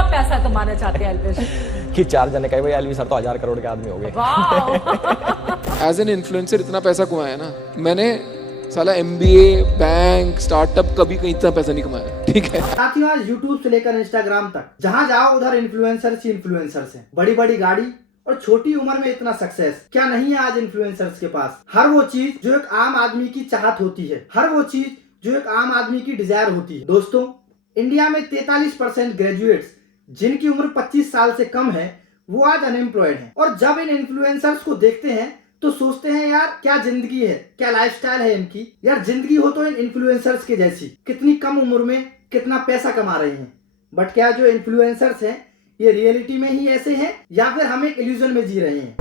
क्या पैसा कमाना चाहते हैं अल्पेश? कि 4 जने कहे भाई एलवी सर तो 1000 करोड़ के आदमी हो गए। वाह। एज एन इन्फ्लुएंसर इतना पैसा कमाया ना मैंने, साला MBA, बैंक, स्टार्टअप कभी कहीं इतना पैसा नहीं कमाया। ठीक है साथियों, आज YouTube से लेकर Instagram तक जहां जाओ उधर इन्फ्लुएंसर्स ही इन्फ्लुएंसर्स हैं। बड़ी बड़ी गाड़ी और छोटी उम्र में इतना सक्सेस क्या नहीं है आज इन्फ्लुएंसर्स के पास। हर वो चीज जो एक आम आदमी की चाहत होती है, हर वो चीज जो एक आम आदमी की डिजायर होती है। दोस्तों, इंडिया में 43% ग्रेजुएट्स जिनकी उम्र 25 साल से कम है वो आज अनएम्प्लॉयड हैं। और जब इन इन्फ्लुएंसर्स को देखते हैं तो सोचते हैं यार क्या जिंदगी है, क्या लाइफस्टाइल है इनकी। यार जिंदगी हो तो इन इन्फ्लुएंसर्स के जैसी, कितनी कम उम्र में कितना पैसा कमा रहे हैं। बट क्या जो इन्फ्लुएंसर्स हैं ये रियलिटी में ही ऐसे हैं या फिर हम एक इल्यूजन में जी रहे हैं?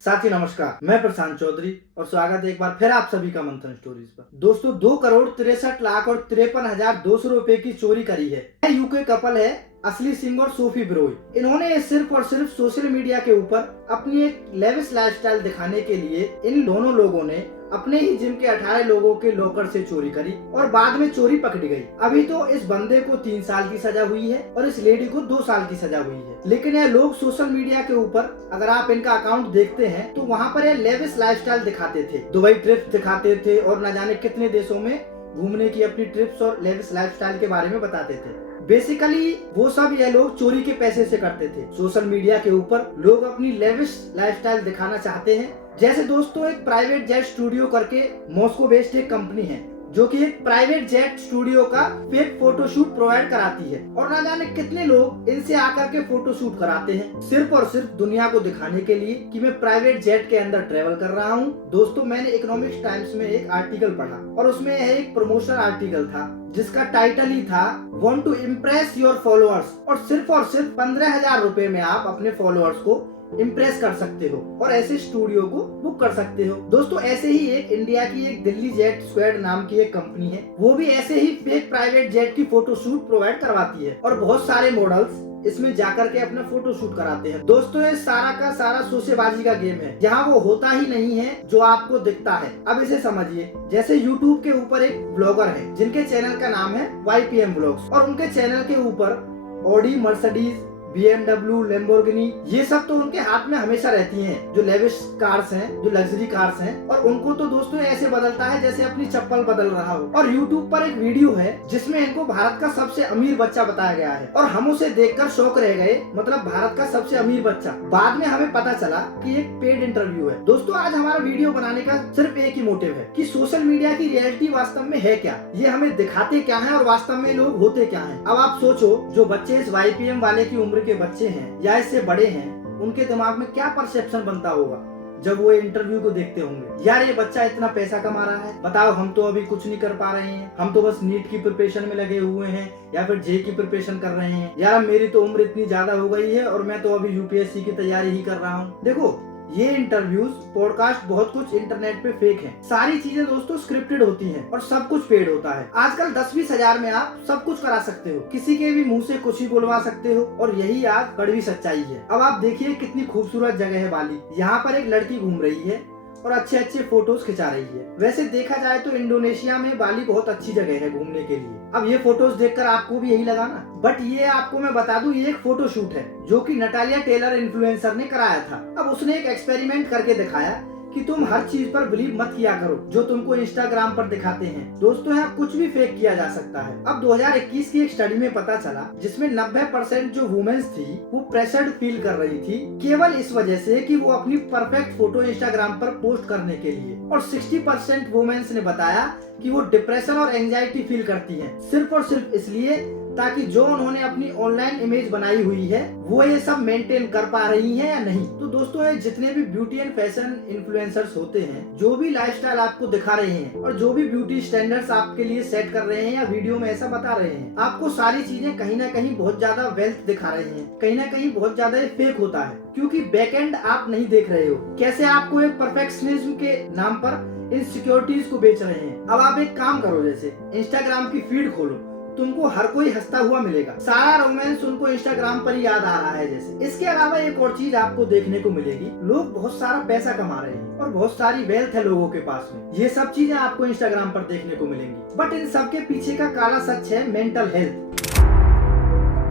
साथी नमस्कार, मैं प्रशांत चौधरी और स्वागत है एक बार फिर आप सभी का मंथन स्टोरीज पर। दोस्तों, 2,63,63,200 रुपए की चोरी करी है। यूके कपल है असली सिंह और सोफी ब्रोई। इन्होंने सिर्फ और सिर्फ सोशल मीडिया के ऊपर अपनी एक लेविश लाइफस्टाइल दिखाने के लिए इन दोनों लोगों ने अपने ही जिम के 18 लोगों के लॉकर से चोरी करी और बाद में चोरी पकड़ी गई। अभी तो इस बंदे को 3 साल की सजा हुई है और इस लेडी को 2 साल की सजा हुई है। लेकिन ये लोग सोशल मीडिया के ऊपर अगर आप इनका अकाउंट देखते हैं तो वहाँ पर ये लेविश लाइफस्टाइल दिखाते थे, दुबई ट्रिप्स दिखाते थे और न जाने कितने देशों में घूमने की अपनी ट्रिप्स और लेविश लाइफस्टाइल के बारे में बताते थे। बेसिकली वो सब ये लोग चोरी के पैसे से करते थे। सोशल मीडिया के ऊपर लोग अपनी लेविश लाइफस्टाइल दिखाना चाहते हैं। जैसे दोस्तों, एक प्राइवेट जेट स्टूडियो करके मॉस्को बेस्ड एक कंपनी है जो कि एक प्राइवेट जेट स्टूडियो का फेक फोटोशूट प्रोवाइड कराती है और ना जाने कितने लोग इनसे आकर के फोटोशूट कराते हैं सिर्फ और सिर्फ दुनिया को दिखाने के लिए कि मैं प्राइवेट जेट के अंदर ट्रेवल कर रहा हूँ। दोस्तों, मैंने इकोनॉमिक्स टाइम्स में एक आर्टिकल पढ़ा और उसमें यह एक प्रमोशन आर्टिकल था जिसका टाइटल ही था want to impress your followers. और सिर्फ 15,000 रुपए में आप अपने फॉलोअर्स को इम्प्रेस कर सकते हो और ऐसे स्टूडियो को बुक कर सकते हो। दोस्तों, ऐसे ही एक इंडिया की एक दिल्ली जेट स्क्वाड नाम की एक कंपनी है, वो भी ऐसे ही फेक प्राइवेट जेट की फोटोशूट प्रोवाइड करवाती है और बहुत सारे मॉडल्स इसमें जाकर के अपना फोटो शूट कराते हैं। दोस्तों, ये सारा का सारा शोशेबाजी का गेम है जहाँ वो होता ही नहीं है जो आपको दिखता है। अब इसे समझिए, जैसे YouTube के ऊपर एक ब्लॉगर है जिनके चैनल का नाम है YPM ब्लॉग्स और उनके चैनल के ऊपर ऑडी, मर्सिडीज, BMW, लैम्बोर्गिनी ये सब तो उनके हाथ में हमेशा रहती हैं, जो लेविश कार्स हैं, जो लग्जरी कार्स हैं। और उनको तो दोस्तों ऐसे बदलता है जैसे अपनी चप्पल बदल रहा हो। और YouTube पर एक वीडियो है जिसमें इनको भारत का सबसे अमीर बच्चा बताया गया है और हम उसे देखकर शौक रह गए। मतलब भारत का सबसे अमीर बच्चा। बाद में हमें पता चला कि एक पेड इंटरव्यू है। दोस्तों, आज हमारा वीडियो बनाने का सिर्फ एक ही मोटिव है कि सोशल मीडिया की रियलिटी वास्तव में है क्या, ये हमें दिखाते क्या है और वास्तव में लोग होते क्या है। अब आप सोचो, जो बच्चे इस YPM वाले की उम्र के बच्चे हैं या इससे बड़े हैं, उनके दिमाग में क्या परसेप्शन बनता होगा जब वो इंटरव्यू को देखते होंगे। यार, ये बच्चा इतना पैसा कमा रहा है, बताओ हम तो अभी कुछ नहीं कर पा रहे हैं, हम तो बस नीट की प्रिपरेशन में लगे हुए हैं या फिर JEE की प्रिपरेशन कर रहे हैं। यार, मेरी तो उम्र इतनी ज्यादा हो गई है और मैं तो अभी UPSC की तैयारी ही कर रहा हूँ। देखो, ये इंटरव्यूज, पॉडकास्ट, बहुत कुछ इंटरनेट पे फेक है। सारी चीजें दोस्तों स्क्रिप्टेड होती हैं और सब कुछ पेड होता है। आजकल 10-20 हजार में आप सब कुछ करा सकते हो, किसी के भी मुंह से कुछ ही बुलवा सकते हो और यही आज कड़वी सच्चाई है। अब आप देखिए कितनी खूबसूरत जगह है बाली। यहाँ पर एक लड़की घूम रही है और अच्छे अच्छे फोटोज खिंचा रही है। वैसे देखा जाए तो इंडोनेशिया में बाली बहुत अच्छी जगह है घूमने के लिए। अब ये फोटोज देखकर आपको भी यही लगा ना? बट ये आपको मैं बता दूं, ये एक फोटो शूट है जो कि नटालिया टेलर इन्फ्लुएंसर ने कराया था। अब उसने एक एक्सपेरिमेंट करके दिखाया कि तुम हर चीज पर बिलीव मत किया करो जो तुमको इंस्टाग्राम पर दिखाते हैं। दोस्तों, यहाँ कुछ भी फेक किया जा सकता है। अब 2021 की एक स्टडी में पता चला जिसमें 90% जो वुमेन्स थी वो प्रेशर्ड फील कर रही थी केवल इस वजह से कि वो अपनी परफेक्ट फोटो इंस्टाग्राम पर पोस्ट करने के लिए। और 60% वुमेन्स ने बताया कि वो डिप्रेशन और एंजाइटी फील करती हैं सिर्फ और सिर्फ इसलिए ताकि जो उन्होंने अपनी ऑनलाइन इमेज बनाई हुई है वो ये सब मेंटेन कर पा रही हैं या नहीं। तो दोस्तों, ये जितने भी ब्यूटी एंड फैशन इन्फ्लुएंसर्स होते हैं, जो भी लाइफस्टाइल आपको दिखा रहे हैं और जो भी ब्यूटी स्टैंडर्ड्स आपके लिए सेट कर रहे हैं या वीडियो में ऐसा बता रहे हैं, आपको सारी चीजें कहीं ना कहीं बहुत ज्यादा वेल्थ दिखा रहे हैं, कहीं ना कहीं बहुत ज्यादा ये फेक होता है क्योंकि बैकएंड आप नहीं देख रहे हो। कैसे आपको एक परफेक्शनिज्म के नाम पर इन सिक्योरिटीज को बेच रहे हैं। अब आप एक काम करो, जैसे इंस्टाग्राम की फीड खोलो, तुमको हर कोई हंसता हुआ मिलेगा, सारा रोमांस उनको इंस्टाग्राम पर ही याद आ रहा है जैसे। इसके अलावा एक और चीज आपको देखने को मिलेगी, लोग बहुत सारा पैसा कमा रहे हैं और बहुत सारी वेल्थ है लोगों के पास में, ये सब चीजें आपको इंस्टाग्राम पर देखने को मिलेंगी। बट इन सब के पीछे का काला सच है मेंटल हेल्थ।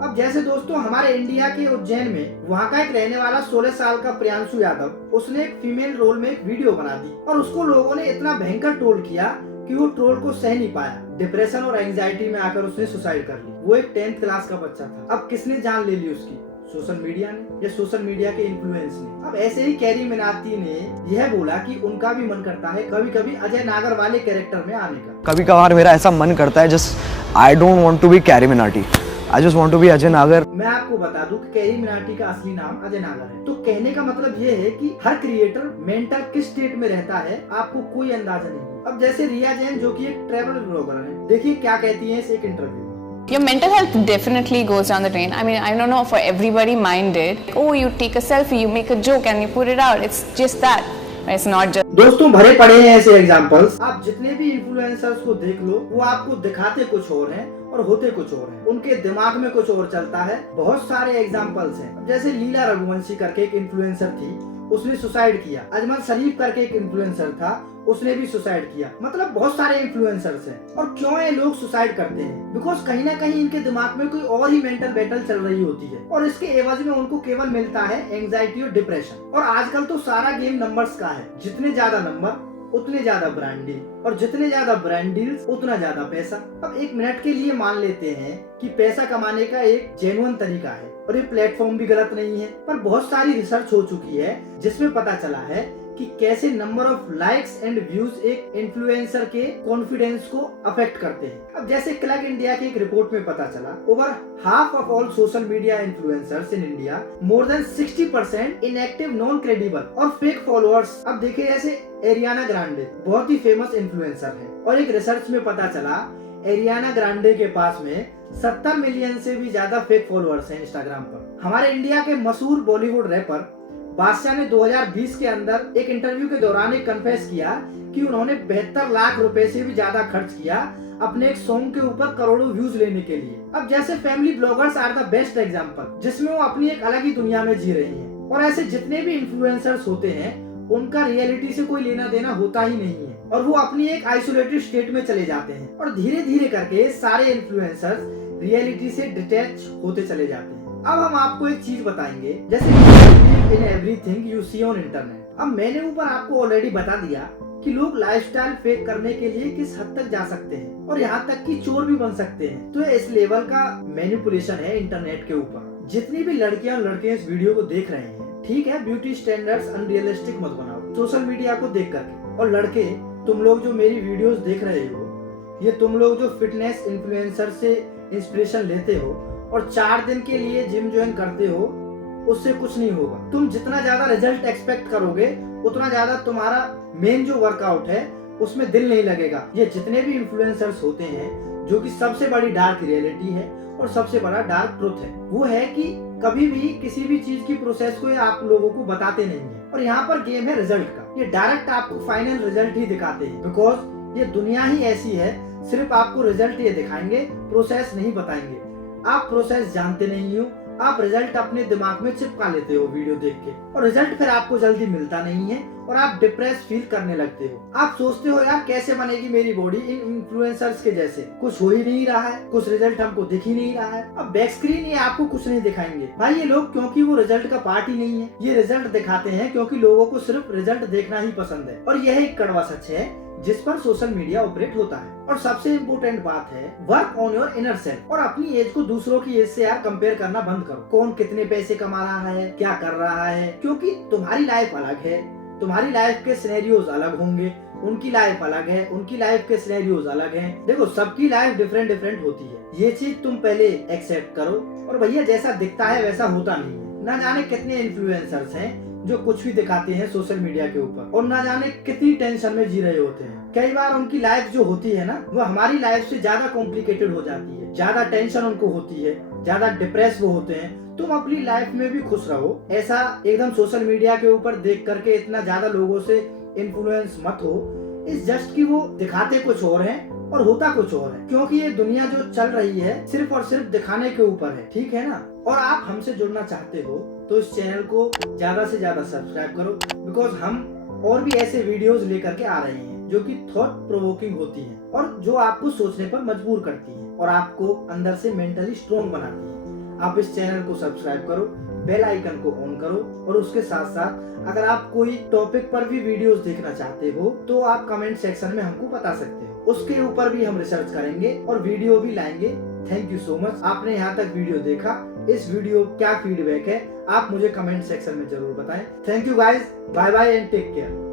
अब जैसे दोस्तों हमारे इंडिया के उज्जैन में वहाँ का एक रहने वाला 16 साल का प्रियांशु यादव, उसने एक फीमेल रोल में एक वीडियो बना दी और उसको लोगों ने इतना भयंकर ट्रोल किया कि वो ट्रोल को सह नहीं पाया, डिप्रेशन और एंजाइटी में आकर उसने सुसाइड कर ली। वो एक 10th क्लास का बच्चा था। अब किसने जान ले ली उसकी? सोशल मीडिया ने, या सोशल मीडिया के इन्फ्लुएंस ने। अब ऐसे ही कैरी मिनाटी ने यह बोला कि उनका भी मन करता है कभी कभी अजय नागर वाले कैरेक्टर में आने का। कभी कभार मेरा ऐसा मन करता है just I don't want to be Carry Minati, I just want to be Ajay Nagar. मैं आपको बता दूं कि कैरी मिनाटी का असली नाम अजय नागर है। तो कहने का मतलब ये है कि हर क्रिएटर मेंटल किस स्टेट में रहता है आपको कोई अंदाजा नहीं। अब जैसे रिया जैन जो कि एक ट्रैवल ब्लॉगर है, देखिए क्या कहती है इस एक इंटरव्यू में। Your mental health definitely goes down the drain. I mean, I don't know for everybody minded. Oh, you take a selfie, you make a joke and you put it out. It's just that. It's not just. दोस्तों भरे पड़े हैं ऐसे examples. आप जितने भी influencers को देख लो, वो आपको दिखाते कुछ और हैं और होते कुछ और हैं। उनके दिमाग में कुछ और चलता है। बहुत सारे एग्जांपल्स हैं। जैसे लीला रघुवंशी करके एक इन्फ्लुएंसर थी, उसने सुसाइड किया। अजमल शरीफ करके एक इन्फ्लुएंसर था, उसने भी सुसाइड किया। मतलब बहुत सारे इन्फ्लुएंसर्स हैं। और क्यों ये लोग सुसाइड करते हैं? बिकॉज कहीं ना कहीं इनके दिमाग में कोई और ही मेंटल बैटल चल रही होती है और इसके एवज में उनको केवल मिलता है एंजाइटी और डिप्रेशन। और आजकल तो सारा गेम नंबर्स का है। जितने ज्यादा नंबर उतने ज्यादा ब्रांड डील, और जितने ज्यादा ब्रांड डील्स उतना ज्यादा पैसा। अब एक मिनट के लिए मान लेते हैं कि पैसा कमाने का एक जेन्युइन तरीका है और ये प्लेटफॉर्म भी गलत नहीं है, पर बहुत सारी रिसर्च हो चुकी है जिसमें पता चला है कि कैसे number of likes and views एक इन्फ्लुएंसर के कॉन्फिडेंस को अफेक्ट करते हैं। अब जैसे क्लग इंडिया की एक रिपोर्ट में पता चला, over half of all social media influencers in India, more than 60% inactive, non credible और फेक फॉलोअर्स। अब देखिए जैसे एरियाना ग्रांडे बहुत ही फेमस इन्फ्लुएंसर है और एक रिसर्च में पता चला एरियाना ग्रांडे के पास में 70 मिलियन से भी ज्यादा फेक फॉलोअर्स हैं इंस्टाग्राम पर। हमारे इंडिया के मशहूर बॉलीवुड रैपर बादशाह ने 2020 के अंदर एक इंटरव्यू के दौरान एक कन्फेस किया कि उन्होंने 72 लाख रुपए से भी ज्यादा खर्च किया अपने एक सॉन्ग के ऊपर करोड़ों व्यूज लेने के लिए। अब जैसे family bloggers are the best example, जिसमें वो अपनी एक अलग ही दुनिया में जी रही हैं। और ऐसे जितने भी इन्फ्लुएंसर्स होते हैं उनका रियलिटी से कोई लेना देना होता ही नहीं है और वो अपनी एक आइसोलेटेड स्टेट में चले जाते हैं और धीरे धीरे करके सारे इन्फ्लुएंसर्स रियलिटी से डिटैच होते चले जाते हैं। अब हम आपको एक चीज बताएंगे, जैसे in everything you see on internet. अब मैंने ऊपर आपको ऑलरेडी बता दिया कि लोग लाइफस्टाइल फेक करने के लिए किस हद तक जा सकते हैं और यहाँ तक कि चोर भी बन सकते हैं। तो इस लेवल का मैनिपुलेशन है इंटरनेट के ऊपर। जितनी भी लड़कियां और लड़के इस वीडियो को देख रहे हैं, ठीक है, ब्यूटी स्टैंडर्ड्स अनरियलिस्टिक मत बनाओ सोशल मीडिया को देख करके। और लड़के, तुम लोग जो मेरी वीडियोस देख रहे हो, ये तुम लोग जो फिटनेस इन्फ्लुएंसर से इंस्पिरेशन लेते हो और 4 दिन के लिए जिम ज्वाइन करते हो, उससे कुछ नहीं होगा। तुम जितना ज्यादा रिजल्ट एक्सपेक्ट करोगे उतना ज्यादा तुम्हारा मेन जो वर्कआउट है उसमें दिल नहीं लगेगा। ये जितने भी इन्फ्लुएंसर्स होते हैं, जो कि सबसे बड़ी डार्क रियलिटी है और सबसे बड़ा डार्क ट्रुथ है, वो है कि कभी भी किसी भी चीज की प्रोसेस को आप लोगों को बताते नहीं है। और यहाँ पर गेम है रिजल्ट का। ये डायरेक्ट आपको फाइनल रिजल्ट ही दिखाते हैं, बिकॉज ये दुनिया ही ऐसी है, सिर्फ आपको रिजल्ट ये दिखाएंगे, प्रोसेस नहीं बताएंगे। आप प्रोसेस जानते नहीं हो, आप रिजल्ट अपने दिमाग में चिपका लेते हो वीडियो देख के, और रिजल्ट फिर आपको जल्दी मिलता नहीं है और आप डिप्रेस फील करने लगते हो। आप सोचते हो यार कैसे बनेगी मेरी बॉडी इन इन्फ्लुएंसर्स के जैसे, कुछ हो ही नहीं रहा है, कुछ रिजल्ट हमको दिख ही नहीं रहा है। अब बैक स्क्रीन ये आपको कुछ नहीं दिखाएंगे भाई ये लोग, क्योंकि वो रिजल्ट का पार्ट ही नहीं है। ये रिजल्ट दिखाते हैं क्योंकि लोगों को सिर्फ रिजल्ट देखना ही पसंद है, और यह एक कड़वा सच है जिस पर सोशल मीडिया ऑपरेट होता है। और सबसे इम्पोर्टेंट बात है work on your inner self, और अपनी एज को दूसरों की एज से यार कंपेयर करना बंद करो। कौन कितने पैसे कमा रहा है, क्या कर रहा है, क्योंकि तुम्हारी लाइफ अलग है, तुम्हारी लाइफ के सिनेरियोज अलग होंगे, उनकी लाइफ अलग है, उनकी लाइफ के सिनेरियोज अलग हैं। देखो सबकी लाइफ डिफरेंट डिफरेंट होती है, ये चीज तुम पहले एक्सेप्ट करो। और भैया जैसा दिखता है वैसा होता नहीं है। ना जाने कितने इन्फ्लुएंसर्स हैं जो कुछ भी दिखाते हैं सोशल मीडिया के ऊपर, और ना जाने कितनी टेंशन में जी रहे होते हैं। कई बार उनकी लाइफ जो होती है ना, वो हमारी लाइफ से ज्यादा कॉम्प्लिकेटेड हो जाती है, ज्यादा टेंशन उनको होती है, ज्यादा डिप्रेस वो होते हैं। तुम अपनी लाइफ में भी खुश रहो, ऐसा एकदम सोशल मीडिया के ऊपर देख करके इतना ज्यादा लोगों से इन्फ्लुएंस मत हो इस जस्ट कि वो दिखाते कुछ और है और होता कुछ और है, क्योंकि ये दुनिया जो चल रही है सिर्फ और सिर्फ दिखाने के ऊपर है, ठीक है ना। और आप हमसे जुड़ना चाहते हो तो इस चैनल को ज्यादा से ज्यादा सब्सक्राइब करो, बिकॉज हम और भी ऐसे वीडियोस लेकर के आ रहे हैं जो कि थॉट प्रोवोकिंग होती हैं और जो आपको सोचने पर मजबूर करती हैं और आपको अंदर से मेंटली स्ट्रॉन्ग बनाती हैं। आप इस चैनल को सब्सक्राइब करो, बेल आइकन को ऑन करो और उसके साथ साथ अगर आप कोई टॉपिक पर भी वीडियोस देखना चाहते हो तो आप कमेंट सेक्शन में हमको बता सकते हो, उसके ऊपर भी हम रिसर्च करेंगे और वीडियो भी लाएंगे। थैंक यू सो मच, आपने यहाँ तक वीडियो देखा। इस वीडियो क्या फीडबैक है आप मुझे कमेंट सेक्शन में जरूर बताएं। Thank you guys, bye bye and take care.